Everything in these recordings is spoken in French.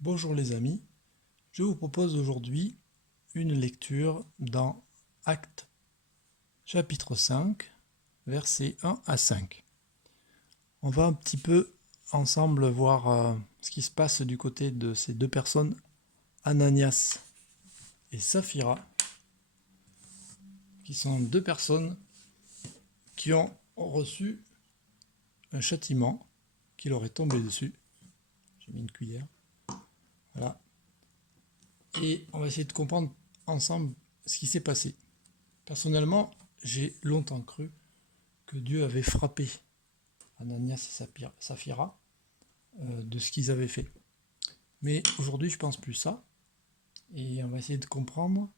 Bonjour les amis, je vous propose aujourd'hui une lecture dans Actes chapitre 5, versets 1 à 5. On va un petit peu ensemble voir ce qui se passe du côté de ces deux personnes, Ananias et Saphira, qui sont deux personnes qui ont reçu un châtiment qui leur est tombé dessus. J'ai mis une cuillère. Voilà. Et on va essayer de comprendre ensemble ce qui s'est passé. Personnellement, j'ai longtemps cru que Dieu avait frappé Ananias et Saphira de ce qu'ils avaient fait. Mais aujourd'hui, je pense plus ça. Et on va essayer de comprendre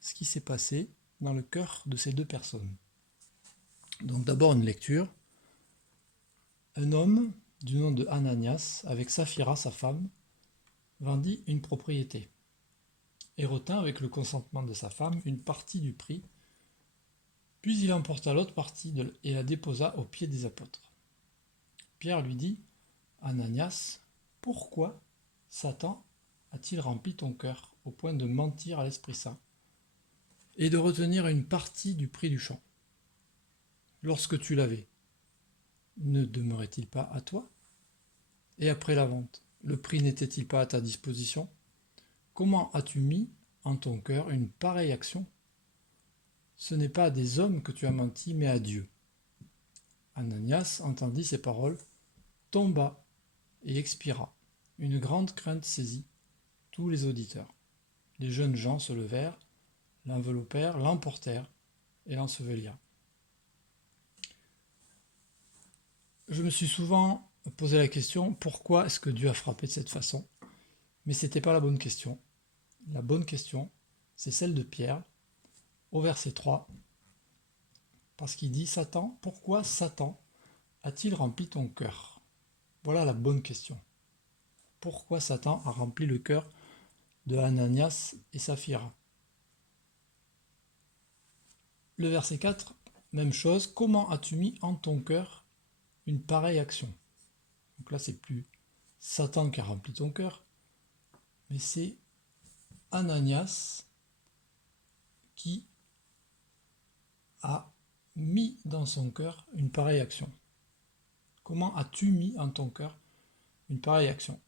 ce qui s'est passé dans le cœur de ces deux personnes. Donc d'abord une lecture. Un homme du nom de Ananias, avec Saphira, sa femme, vendit une propriété et retint avec le consentement de sa femme une partie du prix, puis il emporta l'autre partie et la déposa aux pieds des apôtres. Pierre lui dit, Ananias, pourquoi Satan a-t-il rempli ton cœur au point de mentir à l'Esprit Saint et de retenir une partie du prix du champ? Lorsque tu l'avais, ne demeurait-il pas à toi? Et après la vente, le prix n'était-il pas à ta disposition? Comment as-tu mis en ton cœur une pareille action? Ce n'est pas à des hommes que tu as menti, mais à Dieu. Ananias entendit ces paroles, tomba et expira. Une grande crainte saisit tous les auditeurs. Les jeunes gens se levèrent, l'enveloppèrent, l'emportèrent et l'ensevelirent. Je me suis souvent posé la question, pourquoi est-ce que Dieu a frappé de cette façon? Mais ce n'était pas la bonne question. La bonne question, c'est celle de Pierre, au verset 3, parce qu'il dit, Satan, pourquoi Satan a-t-il rempli ton cœur? Voilà la bonne question. Pourquoi Satan a rempli le cœur de Ananias et Saphira? Le verset 4, même chose, comment as-tu mis en ton cœur une pareille action? Donc là, c'est plus Satan qui a rempli ton cœur, mais c'est Ananias qui a mis dans son cœur une pareille action. Comment as-tu mis en ton cœur une pareille action?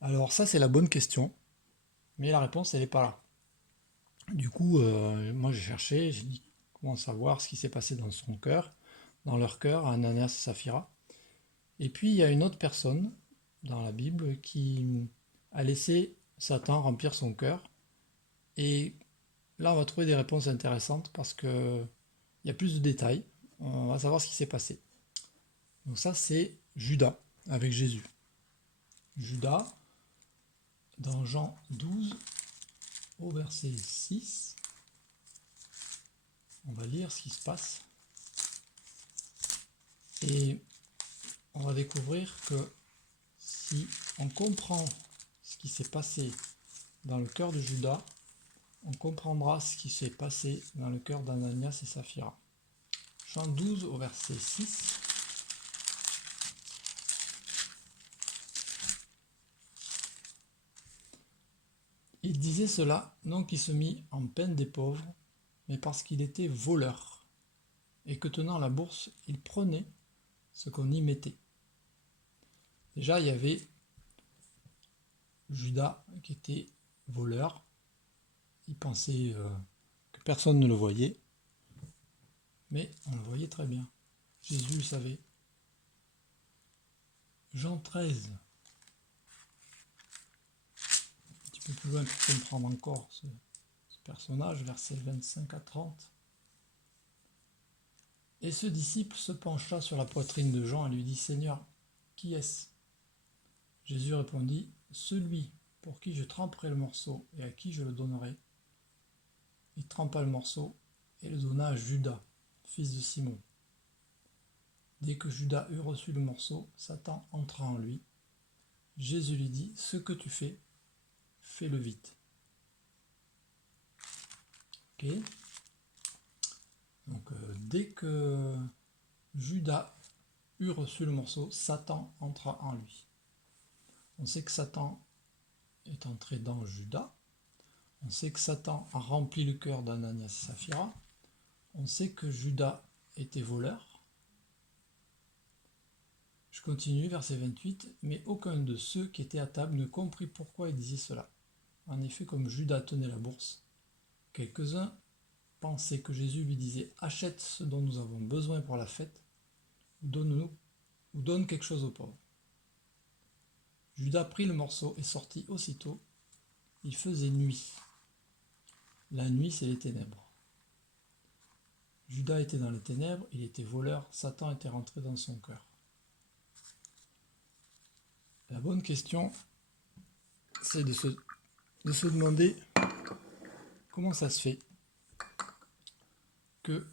Alors ça, c'est la bonne question, mais la réponse, elle n'est pas là. Du coup, moi, j'ai cherché, j'ai dit comment savoir ce qui s'est passé dans son cœur, dans leur cœur, Ananias et Saphira. Et puis, il y a une autre personne dans la Bible qui a laissé Satan remplir son cœur. Et là, on va trouver des réponses intéressantes parce qu'il y a plus de détails. On va savoir ce qui s'est passé. Donc ça, c'est Judas avec Jésus. Judas, dans Jean 12, au verset 6, on va lire ce qui se passe. Et on va découvrir que si on comprend ce qui s'est passé dans le cœur de Judas, on comprendra ce qui s'est passé dans le cœur d'Ananias et Saphira. Jean 12 au verset 6. Il disait cela non qu'il se mit en peine des pauvres, mais parce qu'il était voleur, et que tenant la bourse, il prenait ce qu'on y mettait. Déjà, il y avait Judas qui était voleur. Il pensait que personne ne le voyait, mais on le voyait très bien. Jésus le savait. Jean 13, un petit peu plus loin pour comprendre encore ce personnage, versets 25 à 30. Et ce disciple se pencha sur la poitrine de Jean et lui dit, Seigneur, qui est-ce? Jésus répondit, celui pour qui je tremperai le morceau et à qui je le donnerai. Il trempa le morceau et le donna à Judas, fils de Simon. Dès que Judas eut reçu le morceau, Satan entra en lui. Jésus lui dit, ce que tu fais, fais-le vite. Ok. Donc dès que Judas eut reçu le morceau, Satan entra en lui. On sait que Satan est entré dans Judas. On sait que Satan a rempli le cœur d'Ananias et Saphira. On sait que Judas était voleur. Je continue, verset 28. Mais aucun de ceux qui étaient à table ne comprit pourquoi il disait cela. En effet, comme Judas tenait la bourse, quelques-uns pensaient que Jésus lui disait « Achète ce dont nous avons besoin pour la fête, ou donne quelque chose aux pauvres. » Judas prit le morceau et sortit aussitôt. Il faisait nuit. La nuit, c'est les ténèbres. Judas était dans les ténèbres, il était voleur, Satan était rentré dans son cœur. La bonne question, c'est de se demander comment ça se fait que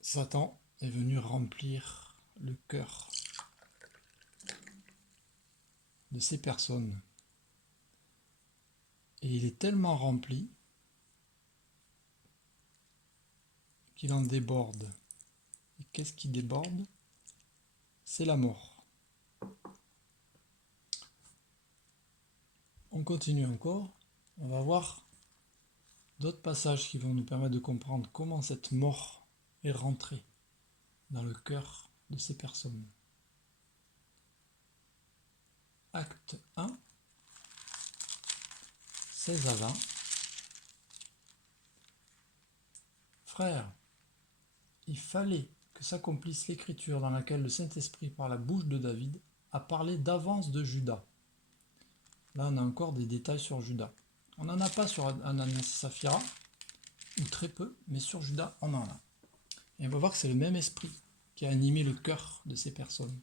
Satan est venu remplir le cœur de ces personnes. Et il est tellement rempli qu'il en déborde. Et qu'est-ce qui déborde? C'est la mort. On continue encore. On va voir d'autres passages qui vont nous permettre de comprendre comment cette mort est rentrée dans le cœur de ces personnes. Acte 1, 16 à 20. Frères, il fallait que s'accomplisse l'écriture dans laquelle le Saint-Esprit, par la bouche de David, a parlé d'avance de Judas. Là, on a encore des détails sur Judas. On n'en a pas sur Ananias et Saphira, ou très peu, mais sur Judas, on en a. Et on va voir que c'est le même esprit qui a animé le cœur de ces personnes.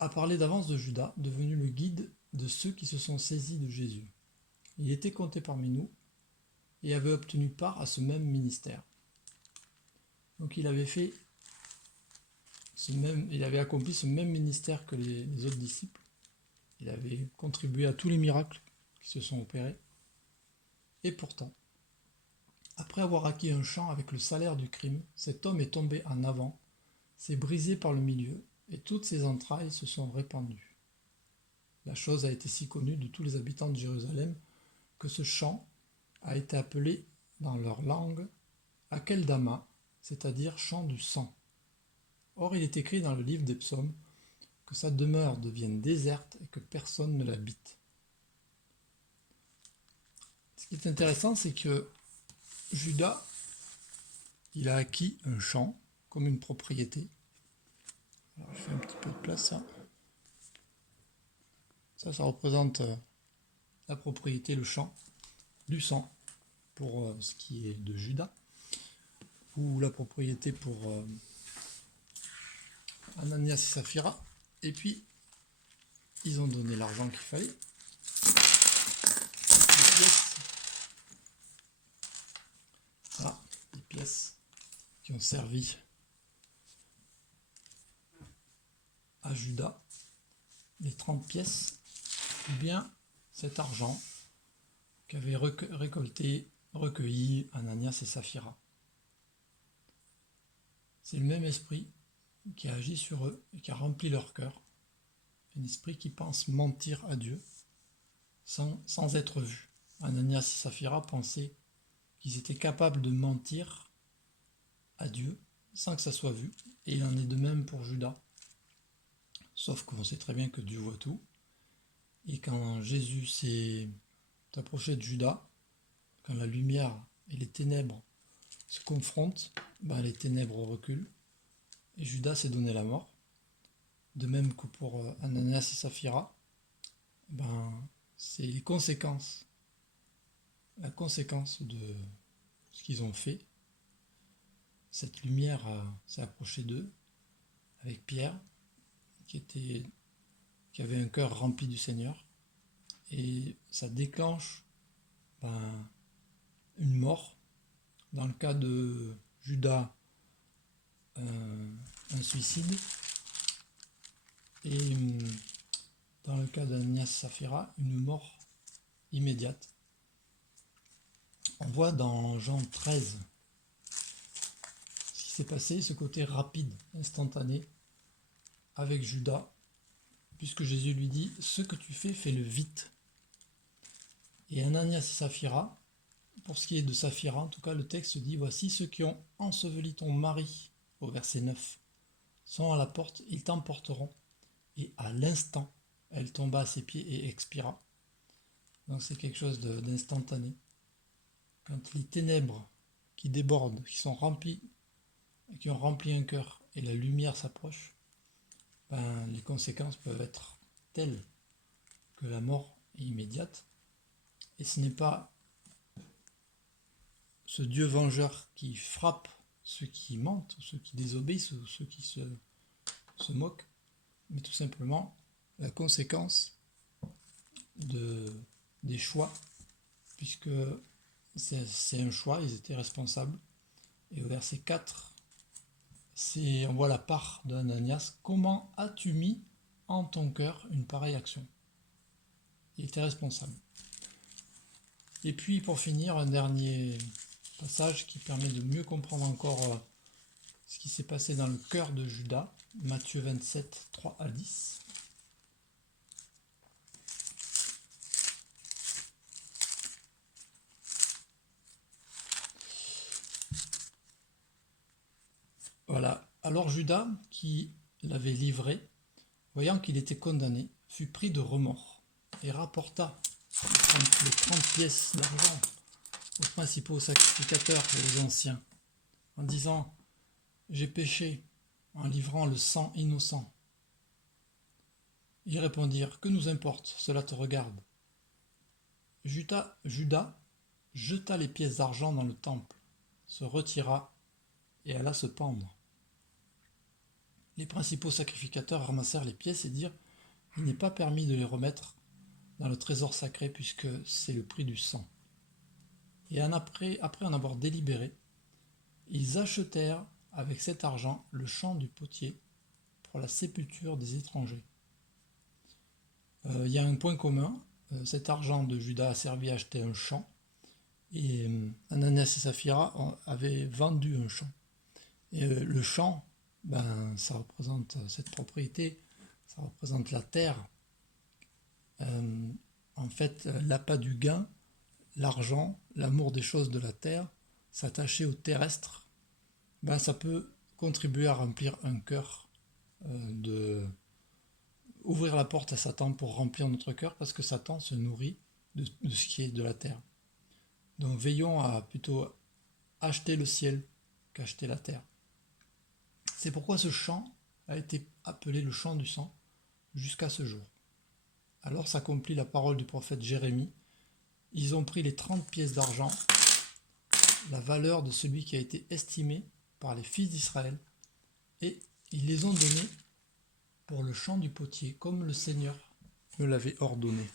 A parlé d'avance de Judas, devenu le guide de ceux qui se sont saisis de Jésus. Il était compté parmi nous et avait obtenu part à ce même ministère. Donc il avait accompli ce même ministère que les autres disciples. Il avait contribué à tous les miracles qui se sont opérés. Et pourtant, après avoir acquis un champ avec le salaire du crime, cet homme est tombé en avant, s'est brisé par le milieu, et toutes ses entrailles se sont répandues. La chose a été si connue de tous les habitants de Jérusalem que ce champ a été appelé dans leur langue Akeldama, c'est-à-dire champ du sang. Or, il est écrit dans le livre des psaumes que sa demeure devienne déserte et que personne ne l'habite. Ce qui est intéressant, c'est que Judas, il a acquis un champ comme une propriété. Alors, je fais un petit peu de place, ça. Ça représente la propriété, le champ du sang, pour ce qui est de Judas, ou la propriété pour Ananias et Saphira. Et puis, ils ont donné l'argent qu'il fallait. Des pièces qui ont servi à Judas, les 30 pièces, ou bien cet argent qu'avaient recueilli Ananias et Saphira. C'est le même esprit qui a agi sur eux et qui a rempli leur cœur. Un esprit qui pense mentir à Dieu sans être vu. Ananias et Saphira pensaient qu'ils étaient capables de mentir à Dieu sans que ça soit vu. Et il en est de même pour Judas. Sauf qu'on sait très bien que Dieu voit tout. Et quand Jésus s'est approché de Judas, quand la lumière et les ténèbres se confrontent, les ténèbres reculent. Et Judas s'est donné la mort. De même que pour Ananias et Saphira, c'est les conséquences. La conséquence de ce qu'ils ont fait. Cette lumière s'est approchée d'eux, avec Pierre, qui avait un cœur rempli du Seigneur. Et ça déclenche une mort. Dans le cas de Judas, un suicide. Et dans le cas d'Ananias et Saphira, une mort immédiate. On voit dans Jean 13 ce qui s'est passé, ce côté rapide, instantané, avec Judas, puisque Jésus lui dit « Ce que tu fais, fais-le vite ». Et Ananias et Saphira, pour ce qui est de Saphira, en tout cas, le texte dit « Voici ceux qui ont enseveli ton mari », au verset 9, sont à la porte, ils t'emporteront. Et à l'instant, elle tomba à ses pieds et expira. Donc c'est quelque chose d'instantané. Quand les ténèbres qui débordent, qui ont rempli un cœur, et la lumière s'approche, ben, les conséquences peuvent être telles que la mort est immédiate. Et ce n'est pas ce Dieu vengeur qui frappe ceux qui mentent, ou ceux qui désobéissent, ou ceux qui se moquent, mais tout simplement la conséquence des choix, puisque c'est un choix, ils étaient responsables. Et au verset 4, on voit la part d'Ananias. Comment as-tu mis en ton cœur une pareille action? Il était responsable. Et puis pour finir, un dernier passage qui permet de mieux comprendre encore ce qui s'est passé dans le cœur de Judas, Matthieu 27, 3 à 10. Voilà. Alors Judas, qui l'avait livré, voyant qu'il était condamné, fut pris de remords et rapporta les 30 pièces d'argent aux principaux sacrificateurs et aux anciens, en disant « J'ai péché en livrant le sang innocent. » Ils répondirent « Que nous importe, cela te regarde. » Judas jeta les pièces d'argent dans le temple, se retira et alla se pendre. Les principaux sacrificateurs ramassèrent les pièces et dirent « Il n'est pas permis de les remettre dans le trésor sacré puisque c'est le prix du sang. » Et après en avoir délibéré, ils achetèrent avec cet argent le champ du potier pour la sépulture des étrangers. Il y a un point commun, cet argent de Judas a servi à acheter un champ, et Ananias et Saphira avaient vendu un champ. Et le champ, ben, ça représente cette propriété, ça représente la terre. En fait, l'appât du gain, l'argent, l'amour des choses de la terre, s'attacher au terrestre, ben, ça peut contribuer à remplir un cœur, ouvrir la porte à Satan pour remplir notre cœur, parce que Satan se nourrit de ce qui est de la terre. Donc veillons à plutôt acheter le ciel qu'acheter la terre. C'est pourquoi ce champ a été appelé le champ du sang jusqu'à ce jour. Alors s'accomplit la parole du prophète Jérémie. Ils ont pris les 30 pièces d'argent, la valeur de celui qui a été estimé par les fils d'Israël, et ils les ont donnés pour le champ du potier, comme le Seigneur me l'avait ordonné.